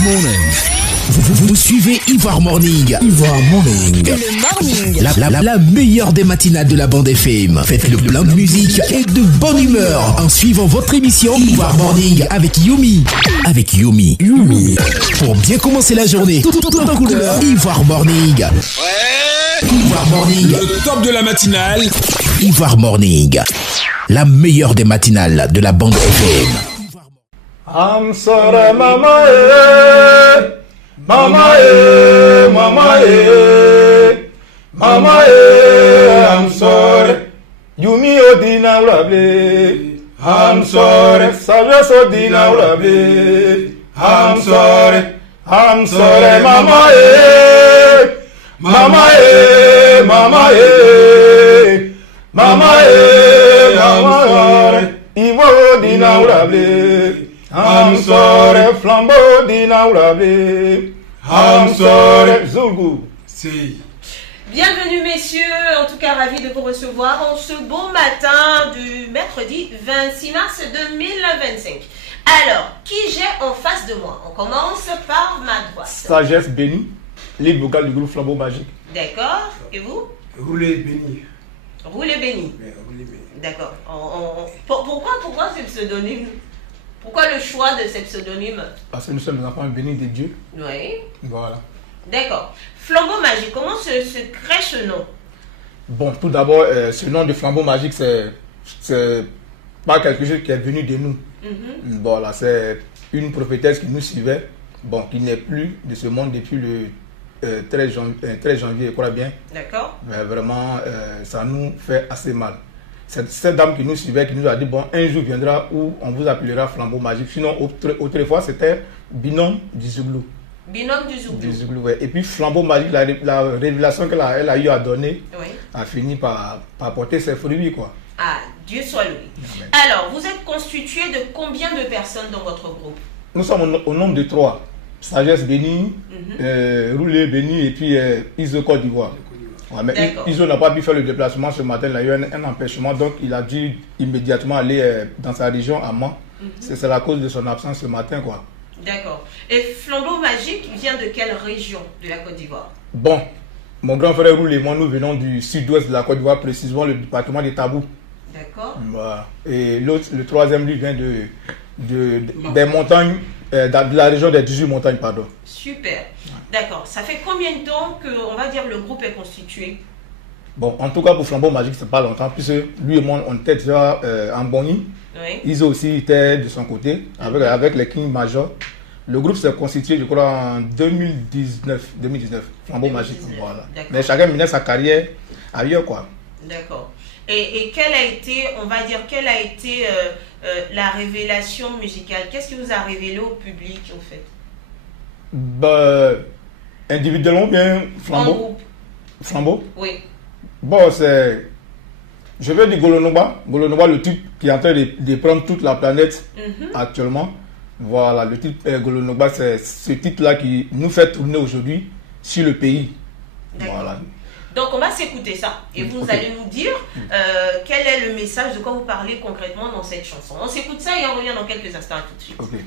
morning. Vous suivez Ivoire Morning. Ivoire Morning. Le morning. La meilleure des matinales de la bande FM. Faites le plein de musique et de bonne humeur en suivant votre émission Ivoire Morning avec Yomi. Avec Yomi. Pour bien commencer la journée, tout en couleur. Ivoire Morning. Ivoire Morning. Le top de la matinale. Ivoire Morning. La meilleure des matinales de la bande FM. I'm sorry, mama, eh. Mama, eh, mama, eh. Mama, eh, I'm sorry. Yumi odina urable. I'm sorry. Sagesse odina urable. I'm sorry, mama, eh. Mama, eh, mama, eh. Mama, eh, I'm sorry. Ivo odina urable. I'm sorry, flambeau d'inaourable. I'm sorry, Zougou. Si. Bienvenue messieurs, en tout cas ravi de vous recevoir en ce beau matin du mercredi 26 mars 2025. Alors, qui j'ai en face de moi? On commence par ma droite. Sagesse bénie, lead vocal du groupe Flambeau Magique. D'accord, et vous? Rouler béni. Roulez béni. Rouler béni. D'accord. Pourquoi ce pseudonyme? Pourquoi le choix de ces pseudonymes? Parce que nous sommes les enfants bénis de Dieu. Oui. Voilà. D'accord. Flambeau Magique, comment se crée ce nom? Bon, tout d'abord, ce nom de Flambeau Magique, c'est pas quelque chose qui est venu de nous. Voilà, c'est une prophétesse qui nous suivait, bon, qui n'est plus de ce monde depuis le 13 janvier, je crois bien. D'accord. Mais vraiment, ça nous fait assez mal. Cette dame qui nous suivait, qui nous a dit, bon, un jour viendra où on vous appellera Flambeau Magique. Sinon, autrefois, c'était Binôme du Zouglou. Binôme du Zouglou. Du Zouglou, ouais. Et puis, Flambeau Magique, la révélation qu'elle a eu à donner, Oui. a fini par porter ses fruits, quoi. Ah, Dieu soit loué. Amen. Alors, vous êtes constitué de combien de personnes dans votre groupe? Nous sommes au nombre de 3. Sagesse bénie, Roulé béni et puis Iso Côte d'Ivoire. Ouais, mais Iso n'a pas pu faire le déplacement ce matin, il a eu un empêchement, donc il a dû immédiatement aller dans sa région à Mans. C'est la cause de son absence ce matin, quoi. D'accord. Et Flambeau Magique vient de quelle région de la Côte d'Ivoire? Bon, mon grand frère Roulé et moi, nous venons du sud-ouest de la Côte d'Ivoire, précisément le département de Tabou. D'accord. Voilà. Et l'autre, le troisième, lui, vient des montagnes, de la région des 18 montagnes, pardon. Super. D'accord. Ça fait combien de temps que, on va dire, le groupe est constitué? Bon, en tout cas, pour Flambeau Magique, c'est pas longtemps, puisque lui et moi, on était déjà en Bonny. Oui. Ils aussi étaient de son côté, avec les King Major. Le groupe s'est constitué, je crois, en 2019. Flambeau Magique, voilà. Mais chacun menait sa carrière ailleurs, quoi. D'accord. Et quelle a été, on va dire, la révélation musicale? Qu'est-ce qui vous a révélé au public, en fait? Bah, individuellement, bien, Flambeau. En groupe. Flambeau? Oui. Bon, c'est... Je vais dire Golonoba. Golonoba, le type qui est en train de prendre toute la planète actuellement. Voilà, le titre Golonoba, c'est ce titre-là qui nous fait tourner aujourd'hui sur le pays. Voilà. Donc on va s'écouter ça et vous allez nous dire quel est le message, de quoi vous parlez concrètement dans cette chanson. On s'écoute ça et on revient dans quelques instants. À tout de suite. Ok.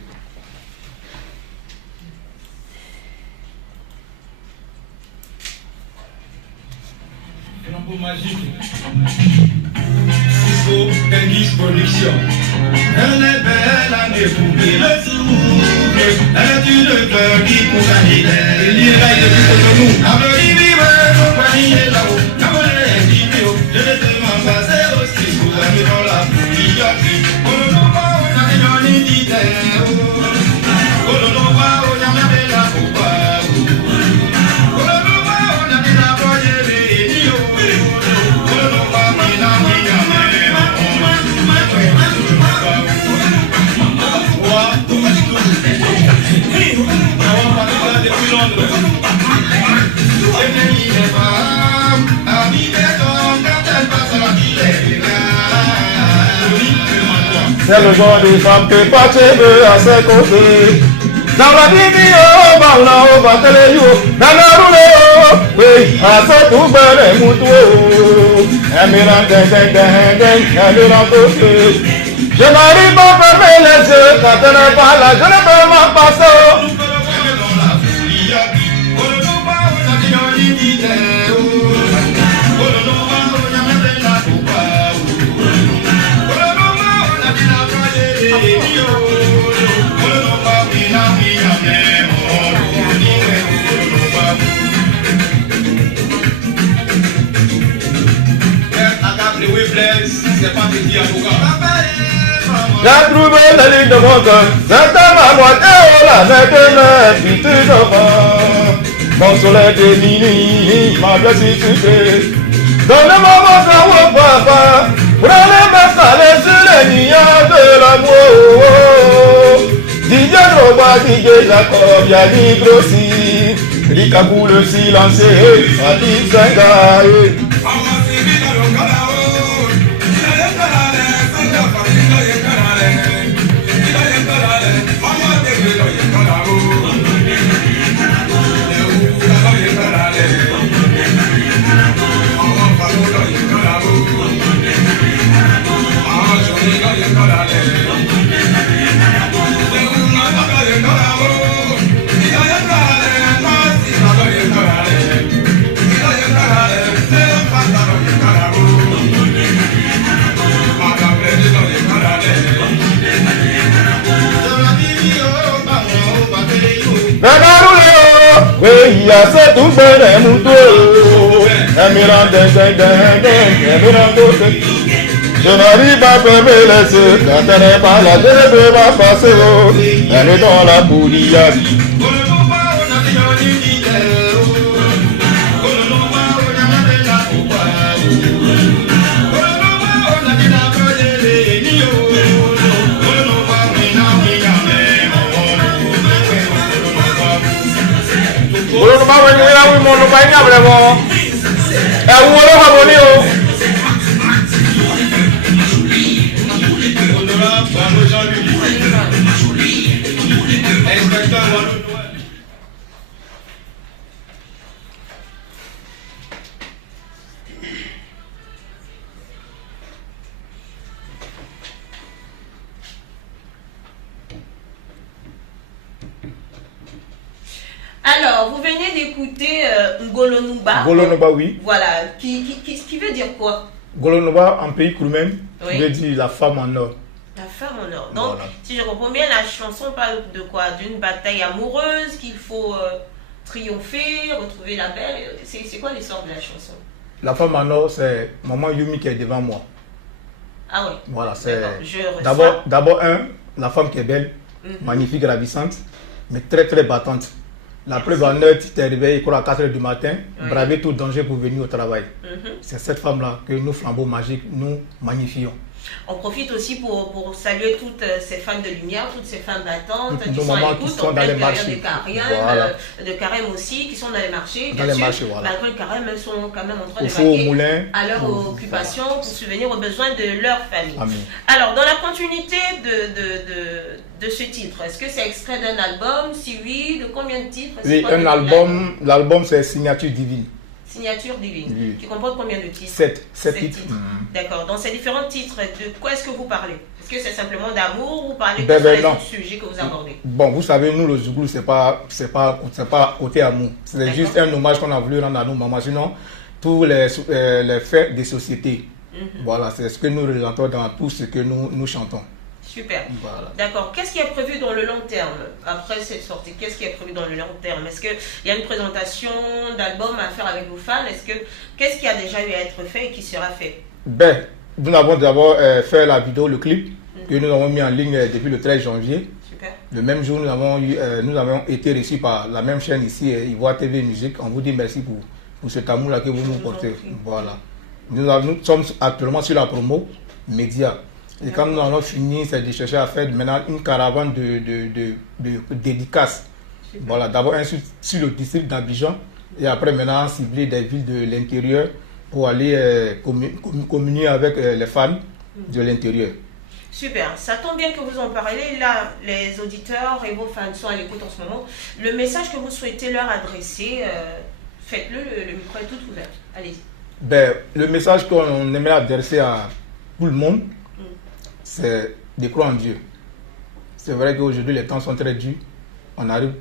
Flambeau Magique, Cisco, Tennis Production. Elle est belle à m'éprouver le souffle. Elle est une fleur qui pousse à l'hiver. Il y a là depuis contre nous. Applaudis, vive, compagnie est là-haut. La monnaie est vidéo. Je vais te m'en passer aussi. Vous avez dans la bouille, y'a qui. Kolonoba, on a des gens d'idées. Kolonoba, on a mis la coupa. Kolonoba, on a mis la boye. C'est le genre de femme que Pache veut à ses côtés. Dans la vidéo, on va télé, dans la roulée, oui, à ce tout bel et moutou. Un mirant, un mirant, je n'arrive pas à fermer les yeux quand elle n'est pas là, je ne peux pas passer. J'ai trouvé la ligne de mon cœur. C'est ma boîte et la main de mes petits mon soleil de minuit, ma blessure sucrée. Donne-moi mon sang, papa. Prenez m'installer sur les nids de l'amour. DJ Roba, DJ Jacob, Yannick Grossi. Ricabou le silencieux, Fatih Sengaï. Oui, à ce tout bel mouton, je n'arrive pas à me laisser, quand elle n'est pas là, je ne peux pas passer, elle est dans la bouillade. Alors, vous venez d'écouter Ngolonuba. Ngolonuba, oui. Voilà, qui veut dire quoi? Ngolonuba, en pays Kouroumen, oui. veut dire la femme en or. La femme en or. Donc, voilà. Si je comprends bien, la chanson parle de quoi? D'une bataille amoureuse qu'il faut triompher, retrouver la belle. C'est quoi l'histoire de la chanson? La femme en or, c'est Maman Yumi qui est devant moi. Ah oui. Voilà, c'est d'abord la femme qui est belle, magnifique, ravissante, mais très très battante. La preuve en est, tu t'es réveillé à 4 h du matin, braver tout danger pour venir au travail. C'est cette femme-là que nous, flambeaux magiques, nous magnifions. On profite aussi pour saluer toutes ces femmes de lumière, toutes ces femmes battantes qui sont à l'écoute en pleine période de carême, de carême aussi, qui sont dans les marchés. Bien sûr, malgré le carême, elles sont quand même en train de vaquer à leur occupation pour subvenir aux besoins de leur famille. Amen. Alors, dans la continuité de ce titre, est-ce que c'est extrait d'un album? Si oui, de combien de titres? Oui, un album. L'album, c'est Signature Divine. Signature Divine, oui. Qui comporte combien de titres? 7 titres. D'accord. Dans ces différents titres, de quoi est-ce que vous parlez? Est-ce que c'est simplement d'amour ou vous parlez de les autres sujets que vous abordez? Bon, vous savez, nous, le Zouglou, c'est pas côté amour. C'est juste un hommage qu'on a voulu rendre à nos mamans. Sinon, tous les faits des sociétés. Voilà, c'est ce que nous représentons dans tout ce que nous chantons. Super. Voilà. D'accord. Qu'est-ce qui est prévu dans le long terme après cette sortie? Qu'est-ce qui est prévu dans le long terme? Est-ce qu'il y a une présentation d'album à faire avec vos fans? Qu'est-ce qui a déjà eu à être fait et qui sera fait? Ben, nous avons d'abord fait la vidéo, le clip que nous avons mis en ligne depuis le 13 janvier. Super. Le même jour, nous avons été reçus par la même chaîne ici, Ivoire TV Musique. On vous dit merci pour cet amour-là que vous nous portez. Voilà. Nous sommes actuellement sur la promo média. Et quand nous allons finir, c'est de chercher à faire maintenant une caravane de dédicaces. Voilà, d'abord sur le district d'Abidjan et après maintenant cibler des villes de l'intérieur pour aller communier avec les fans de l'intérieur. Super, ça tombe bien que vous en parlez. Là, les auditeurs et vos fans sont à l'écoute en ce moment. Le message que vous souhaitez leur adresser, faites-le, le micro est tout ouvert. Allez-y. Ben, le message qu'on aimerait adresser à tout le monde, c'est de croire en Dieu. C'est vrai qu'aujourd'hui les temps sont très durs. On arrive